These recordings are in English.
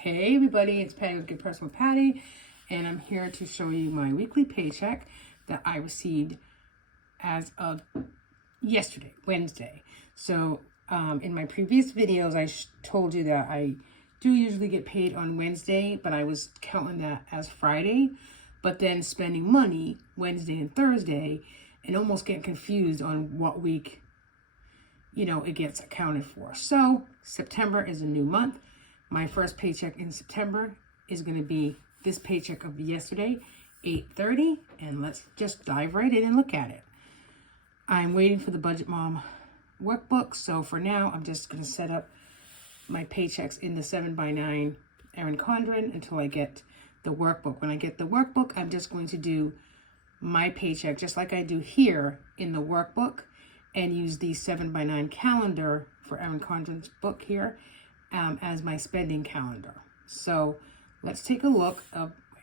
Hey everybody, it's Patty with Good Person with Patty, and I'm here to show you my weekly paycheck that I received as of yesterday, Wednesday. So in my previous videos, I told you that I do usually get paid on Wednesday, but I was counting that as Friday, but then spending money Wednesday and Thursday and almost getting confused on what week, it gets accounted for. So September is a new month. My first paycheck in September is going to be this paycheck of yesterday, 8:30, and let's just dive right in and look at it. I'm waiting for the Budget Mom workbook, so for now, I'm just going to set up my paychecks in the 7x9 Erin Condren until I get the workbook. When I get the workbook, I'm just going to do my paycheck just like I do here in the workbook and use the 7x9 calendar for Erin Condren's book here as my spending calendar. So let's take a look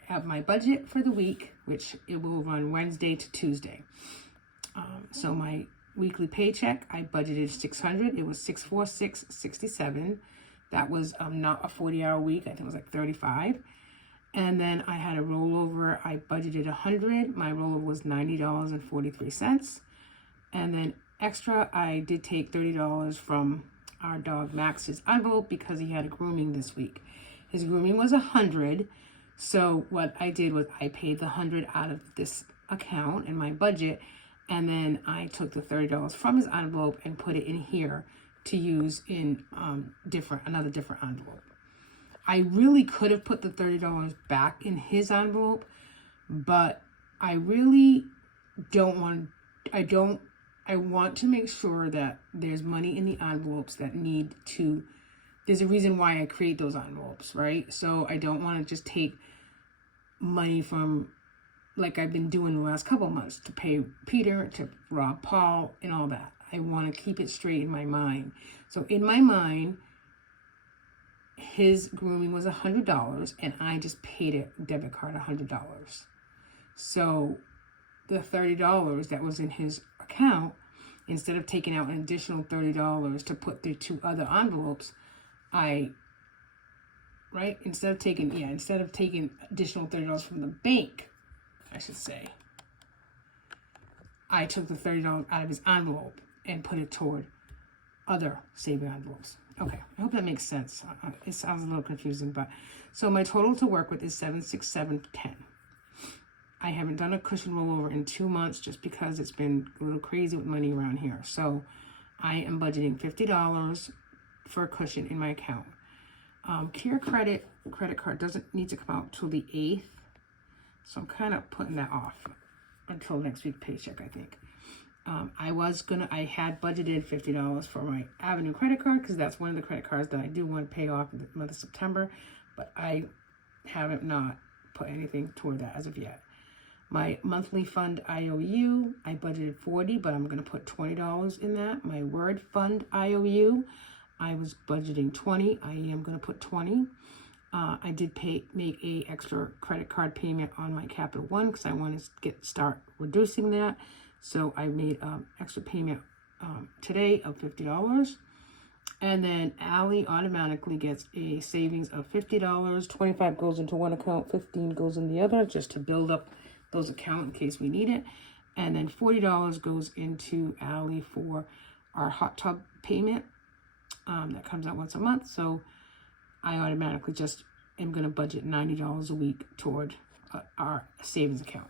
at my budget for the week, which it will run Wednesday to Tuesday. So my weekly paycheck, I budgeted $600. It was $646.67. That was not a 40-hour week. I think it was like 35. And then I had a rollover. I budgeted $100. My rollover was $90.43. And then extra, I did take $30 from our dog Max's envelope because he had a grooming this week. His grooming was $100. So what I did was I paid the $100 out of this account in my budget, and then I took the $30 from his envelope and put it in here to use in another different envelope. I really could have put the $30 back in his envelope, but I really don't want. I want to make sure that there's money in the envelopes that there's a reason why I create those envelopes, right? So I don't want to just take money from, like I've been doing the last couple of months, to pay Peter, to rob Paul, and all that. I want to keep it straight in my mind. So in my mind, his grooming was $100, and I just paid it debit card $100. So the $30 that was in his account, instead of taking out an additional $30 to put the two other envelopes, instead of taking additional $30 from the bank, I should say, I took the $30 out of his envelope and put it toward other saving envelopes. Okay, I hope that makes sense. It sounds a little confusing, but so my total to work with is $767.10. I haven't done a cushion rollover in 2 months just because it's been a little crazy with money around here. So I am budgeting $50 for a cushion in my account. Care credit card doesn't need to come out till the 8th. So I'm kind of putting that off until next week's paycheck, I think. I had budgeted $50 for my Avenue credit card because that's one of the credit cards that I do want to pay off in the month of September, but I haven't not put anything toward that as of yet. My monthly fund IOU, I budgeted $40, but I'm going to put $20 in that. My Word fund IOU, I was budgeting $20. I am going to put $20. I did make a extra credit card payment on my Capital One because I want to start reducing that. So I made extra payment today of $50. And then Allie automatically gets a savings of $50. $25 goes into one account, $15 goes in the other, just to build up those accounts in case we need it. And then $40 goes into Allie for our hot tub payment that comes out once a month. So I automatically just am going to budget $90 a week toward our savings account.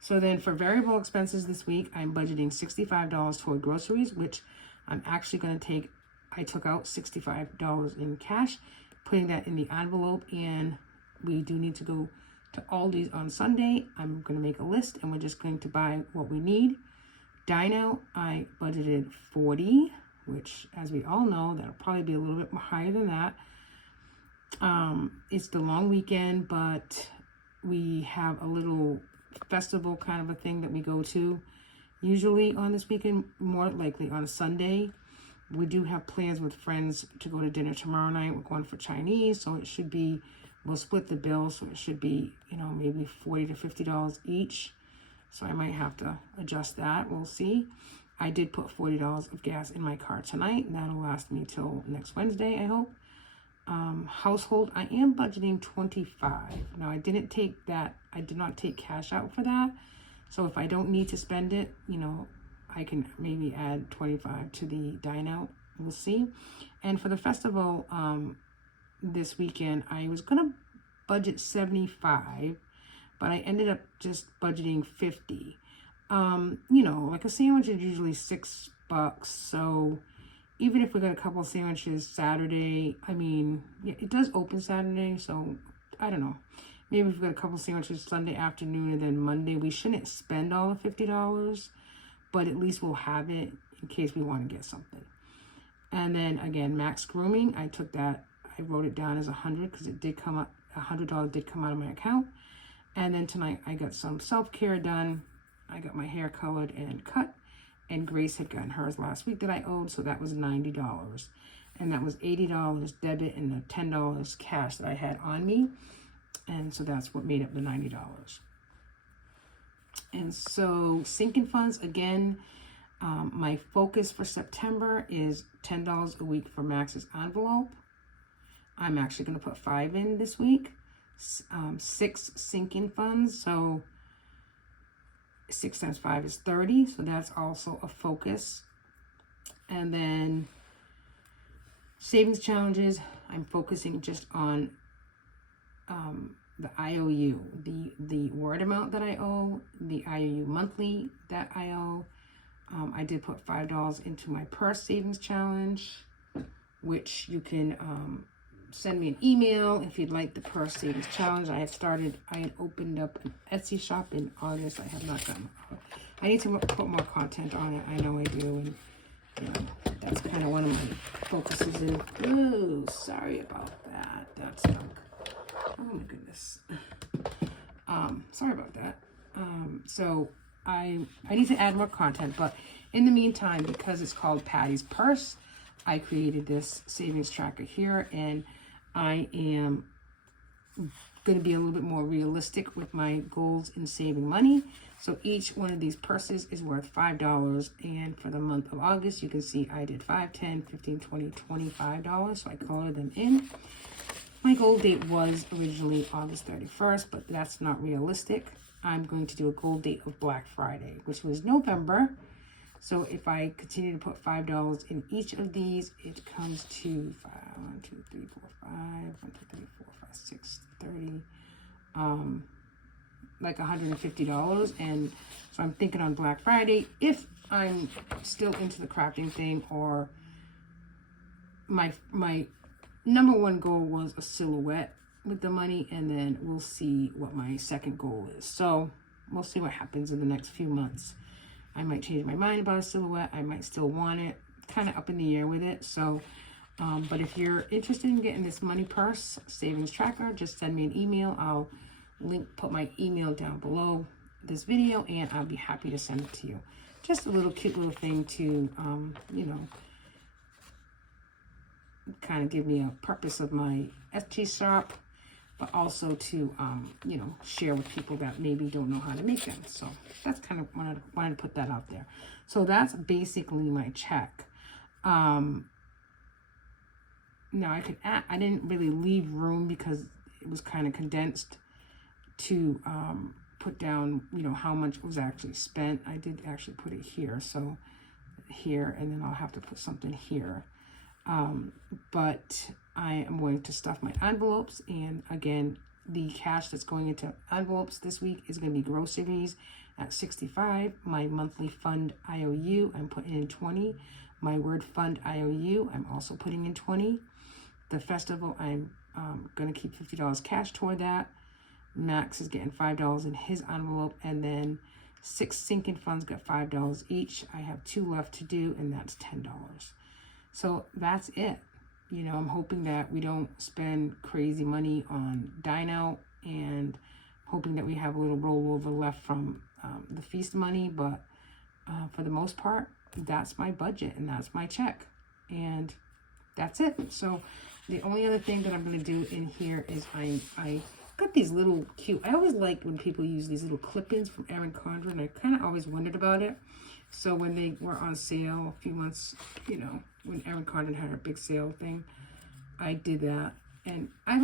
So then for variable expenses this week, I'm budgeting $65 toward groceries, which I'm actually going to take. I took out $65 in cash, putting that in the envelope, and we do need to go to Aldi's on Sunday. I'm going to make a list, and we're just going to buy what we need. Dine out, I budgeted $40, which, as we all know, that'll probably be a little bit higher than that. It's the long weekend, but we have a little festival kind of a thing that we go to usually on this weekend, more likely on a Sunday. We do have plans with friends to go to dinner tomorrow night. We're going for Chinese, so it should be, we'll split the bill, so it should be, maybe $40 to $50 each. So I might have to adjust that. We'll see. I did put $40 of gas in my car tonight, and that'll last me till next Wednesday, I hope. Household, I am budgeting 25. Now I did not take cash out for that. So if I don't need to spend it, you know, I can maybe add 25 to the dine out. We'll see. And for the festival, this weekend, I was gonna budget 75, but I ended up just budgeting 50. You know, like a sandwich is usually $6. So even if we got a couple of sandwiches Saturday, I mean, yeah, it does open Saturday, so I don't know. Maybe if we got a couple of sandwiches Sunday afternoon and then Monday, we shouldn't spend all the $50, but at least we'll have it in case we want to get something. And then again, Max Grooming, I wrote it down as 100 because it did come up, $100 did come out of my account. And then tonight I got some self-care done. I got my hair colored and cut, and Grace had gotten hers last week that I owed, so that was $90. And that was $80 debit and the $10 cash that I had on me. And so that's what made up the $90. And so sinking funds, again, my focus for September is $10 a week for Max's envelope. I'm actually going to put 5 in this week. 6 sinking funds, so 6 times 5 is 30, so that's also a focus. And then savings challenges, I'm focusing just on the IOU, the word amount that I owe, the IOU monthly that I owe. I did put $5 into my purse savings challenge, which you can send me an email if you'd like the purse savings challenge. I had opened up an Etsy shop in August. I have not done. I need to put more content on it. I know I do, and you know, that's kind of one of my focuses. Oh, sorry about that. That stunk. Oh my goodness. Sorry about that. So I need to add more content, but in the meantime, because it's called Patty's Purse, I created this savings tracker here, and I am going to be a little bit more realistic with my goals in saving money. So each one of these purses is worth $5, and for the month of August, you can see I did $5, $10, $15, $20, $25, so I colored them in. My goal date was originally August 31st, but that's not realistic. I'm going to do a goal date of Black Friday, which was November. So if I continue to put $5 in each of these, it comes to 1, 2, 3, 4, 5, 1, 2, 3, 4, 5, 6, 30, like $150. And so I'm thinking on Black Friday, if I'm still into the crafting thing, or my number one goal was a silhouette with the money, and then we'll see what my second goal is. So we'll see what happens in the next few months. I might change my mind about a silhouette. I might still want it. Kind of up in the air with it. So, but if you're interested in getting this money purse savings tracker, just send me an email. I'll put my email down below this video, and I'll be happy to send it to you. Just a little cute little thing to, you know, kind of give me a purpose of my Etsy shop, but also to, you know, share with people that maybe don't know how to make them. So that's kind of, wanted to put that out there. So that's basically my check. Now I could add, I didn't really leave room because it was kind of condensed to put down, you know, how much was actually spent. I did actually put it here. So here, and then I'll have to put something here. But I am going to stuff my envelopes, and again, the cash that's going into envelopes this week is going to be groceries at 65. My monthly fund IOU, I'm putting in 20. My word fund IOU, I'm also putting in 20. The festival, I'm going to keep $50 cash toward that. Max is getting $5 in his envelope, and then 6 sinking funds got $5 each. I have 2 left to do, and that's $10. So that's it. You know, I'm hoping that we don't spend crazy money on dine out, and hoping that we have a little rollover left from the feast money. But for the most part, that's my budget, and that's my check, and that's it. So the only other thing that I'm going to do in here is I got these little cute, I always like when people use these little clip-ins from Erin Condren, and I kind of always wondered about it. So when they were on sale a few months, you know, when Erin Condren had her big sale thing, I did that, and I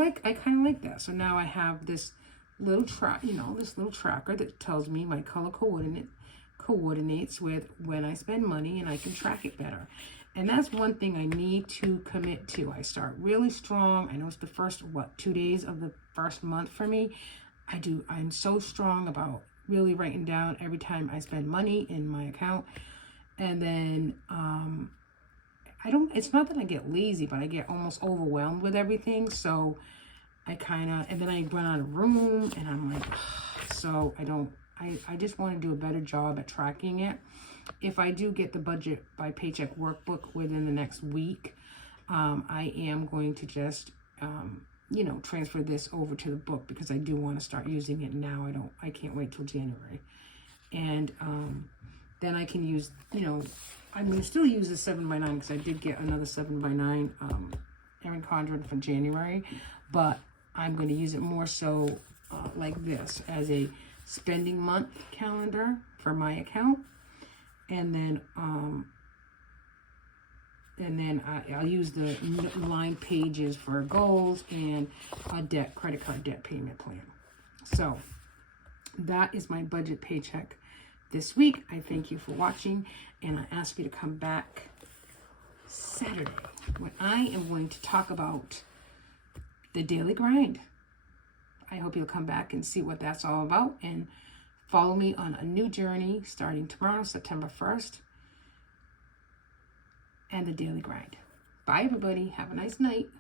kind of like that. So now I have this little this little tracker that tells me my color coordinates with when I spend money, and I can track it better. And that's one thing I need to commit to. I start really strong. I know it's the first 2 days of the first month for me. I'm so strong about really writing down every time I spend money in my account. And then it's not that I get lazy, but I get almost overwhelmed with everything. So and then I run out of room, and I'm like, so I just want to do a better job at tracking it. If I do get the budget by Paycheck workbook within the next week, I am going to just, transfer this over to the book, because I do want to start using it now. I can't wait till January. And then I can use, I'm going to still use the 7x9, because I did get another 7x9 Erin Condren for January, but I'm going to use it more so like this, as a spending month calendar for my account. And then I'll use the lined pages for goals and a credit card debt payment plan. So that is my budget paycheck this week. I thank you for watching, and I ask you to come back Saturday, when I am going to talk about the daily grind. I hope you'll come back and see what that's all about, and follow me on a new journey starting tomorrow, September 1st, and the daily grind. Bye, everybody. Have a nice night.